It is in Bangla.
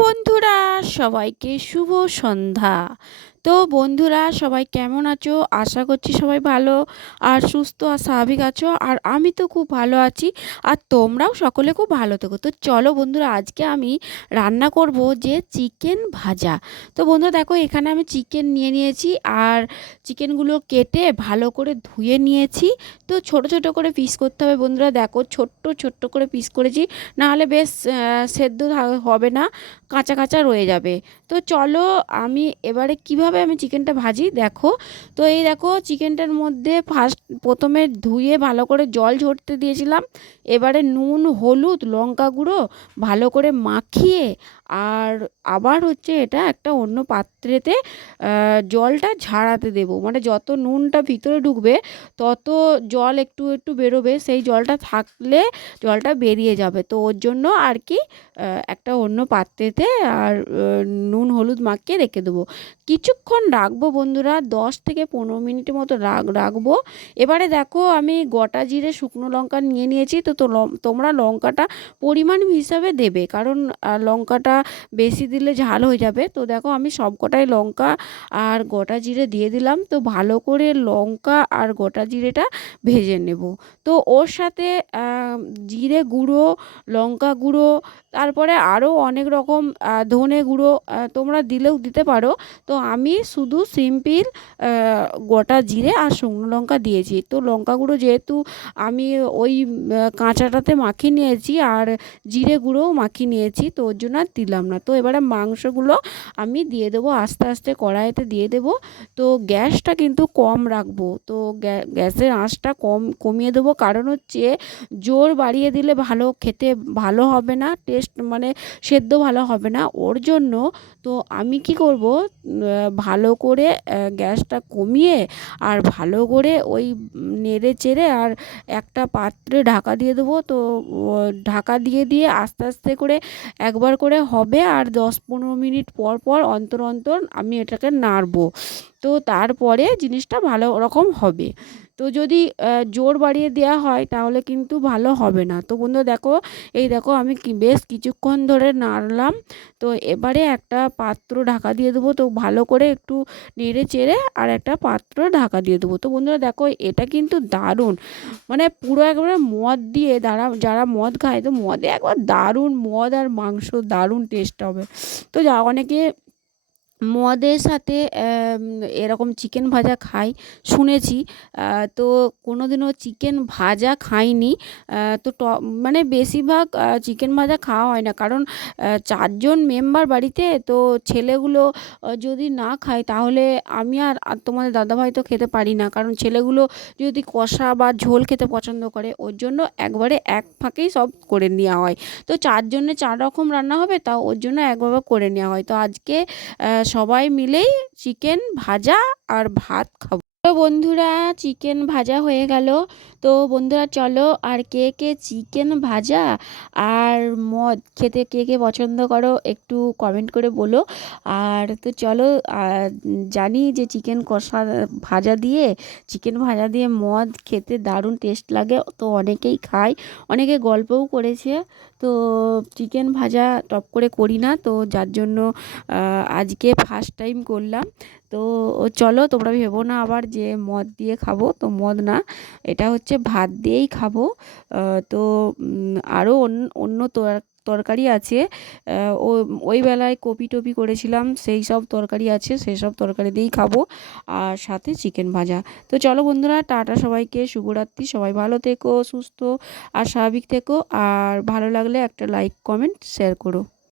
বন্ধুরা সবাইকে শুভ সন্ধ্যা। তো বন্ধুরা, সবাই কেমন আছো? আশা করছি সবাই ভালো আর সুস্থ আর স্বাভাবিক আছো। আর আমি তো খুব ভালো আছি আর তোমরাও সকলে খুব ভালো থেকো। তো চলো বন্ধুরা, আজকে আমি রান্না করব যে চিকেন ভাজা। তো বন্ধুরা, দেখো, এখানে আমি চিকেন নিয়ে নিয়েছি আর চিকেনগুলো কেটে ভালো করে ধুয়ে নিয়েছি। তো ছোট ছোট করে পিস করতে হবে বন্ধুরা। দেখো, ছোট্ট ছোট্ট করে পিস করেছি। নাহলে বেশ সেদ্ধ হবে না, কাঁচা কাঁচা রয়ে যাবে। তো চলো, আমি এবারে কীভাবে আমি চিকেনটা ভাজি, দেখো। তো এই দেখো, চিকেনটার মধ্যে ফার্স্ট প্রথমে ধুয়ে ভালো করে জল ঝরতে দিয়েছিলাম। এবারে নুন, হলুদ, লঙ্কা গুঁড়ো ভালো করে মাখিয়ে আর আবার হচ্ছে এটা একটা অন্য পাত্রেতে জলটা ঝাড়াতে দেব। মানে যত নুনটা ভিতরে ঢুকবে, তত জল একটু একটু বেরোবে। সেই জলটা থাকলে জলটা বেরিয়ে যাবে। তো ওর জন্য আর কি একটা অন্য পাত্রেতে আর নুন, হলুদ মাখিয়ে রেখে দেবো। কিছুক্ষণ রাখব বন্ধুরা? দশ থেকে পনেরো মিনিটের মতো রাখ রাখব। এবারে দেখো, আমি গোটা জিরে শুকনো লঙ্কা নিয়ে নিয়েছি। তো তো তোমরা লঙ্কাটা পরিমাণ হিসাবে দেবে, কারণ লঙ্কাটা বেশি দিলে ঝাল হয়ে যাবে। তো দেখো, আমি সব কটাই লঙ্কা আর গোটা জিরে দিয়ে দিলাম। তো ভালো করে লঙ্কা আর গোটা জিরেটা ভেজে নেব। তো ওর সাথে জিরে গুঁড়ো, লঙ্কা গুঁড়ো, তারপরে আরও অনেক রকম ধনে গুঁড়ো তোমরা দিলেও দিতে পারো। তো আমি শুধু সিম্পল গোটা জিরে আর শুকনো লঙ্কা দিয়েছি। তো লঙ্কা গুঁড়ো যেহেতু আমি ওই কাঁচাটাতে মাখিয়ে নিয়েছি আর জিরে গুঁড়োও মাখিয়ে নিয়েছি, তো ওর জন্য আর দিলাম না। তো এবারে মাংসগুলো আমি দিয়ে দেবো, আস্তে আস্তে কড়াইতে দিয়ে দেবো। তো গ্যাসটা কিন্তু কম রাখব, তো গ্যাসের আঁচটা কম, কমিয়ে দেবো। কারণ হচ্ছে জোর বাড়িয়ে দিলে ভালো, খেতে ভালো হবে না, টেস্ট মানে সেদ্ধ ভালো হবে না। ওর জন্য তো আমি কি করব ভালো করে গ্যাসটা কমিয়ে আর ভালো করে ওই নেড়ে চেড়ে আর একটা পাত্রে ঢাকা দিয়ে দেবো। তো ঢাকা দিয়ে দিয়ে আস্তে আস্তে করে একবার করে হবে আর দশ পনেরো মিনিট পর পর অন্তর অন্তর আমি এটাকে নাড়বো। তো তারপরে জিনিসটা ভালো রকম হবে। তো যদি জোর বাড়িয়ে দেওয়া হয় তাহলে কিন্তু ভালো হবে না। তো বন্ধু দেখো, এই দেখো আমি বেশ কিছুক্ষণ ধরে নাড়লাম। তো এবারে একটা পাত্র ঢাকা দিয়ে দেবো। তো ভালো করে একটু নেড়ে চেড়ে আর একটা পাত্র ঢাকা দিয়ে দেবো। তো বন্ধুরা দেখো, এটা কিন্তু দারুণ। মানে পুরো একবারে মদ দিয়ে যারা যারা মদ খায়, তো মদে একবার দারুণ মদ আর মাংস দারুণ টেস্ট হবে। তো যা, অনেকে মদের সাথে এরকম চিকেন ভাজা খাই, শুনেছি। তো কোনো দিনও চিকেন ভাজা খাইনি। তো ট মানে বেশিরভাগ চিকেন ভাজা খাওয়া হয় না। কারণ চারজন মেম্বার বাড়িতে, তো ছেলেগুলো যদি না খায়, তাহলে আমি আর তোমাদের দাদাভাই তো খেতে পারি না। কারণ ছেলেগুলো যদি কষা বা ঝোল খেতে পছন্দ করে, ওর জন্য একবারে এক ফাঁকেই সব করে নেওয়া হয়। তো চারজনে চার রকম রান্না হবে, তাও ওর জন্য একভাবে করে নেওয়া হয়। তো আজকে সবাই মিলেই চিকেন ভাজা আর ভাত খাব। তো বন্ধুরা, চিকেন ভাজা হয়ে গেল। তো বন্ধুরা, চলো আর কে কে চিকেন ভাজা আর মদ খেতে কে কে পছন্দ করো একটু কমেন্ট করে বলো। আর তো চলো জানি যে চিকেন কষা ভাজা দিয়ে, চিকেন ভাজা দিয়ে মদ খেতে দারুণ টেস্ট লাগে। তো অনেকেই খায়, অনেকে গল্পও করেছে। তো চিকেন ভাজা টপ করে করি না, তো যার জন্য আজকে ফার্স্ট টাইম করলাম। তো চলো তোমরা ভেবো না আবার যে মদ দিয়ে খাব, তো মদ না, এটা হচ্ছে ভাত দিয়েই খাব। তো আরও অন্য তরকারি আছে। ও, ওই বেলায় কপি টপি করেছিলাম, সেই সব তরকারি আছে, সেই সব তরকারি দিয়েই খাব। আর সাথে চিকেন ভাজা। তো চলো বন্ধুরা, টাটা সবাইকে, শুভরাত্রি, সবাই ভালো থেকো, সুস্থ আর স্বাভাবিক থেকো। আর ভালো লাগলে একটা লাইক কমেন্ট শেয়ার করো।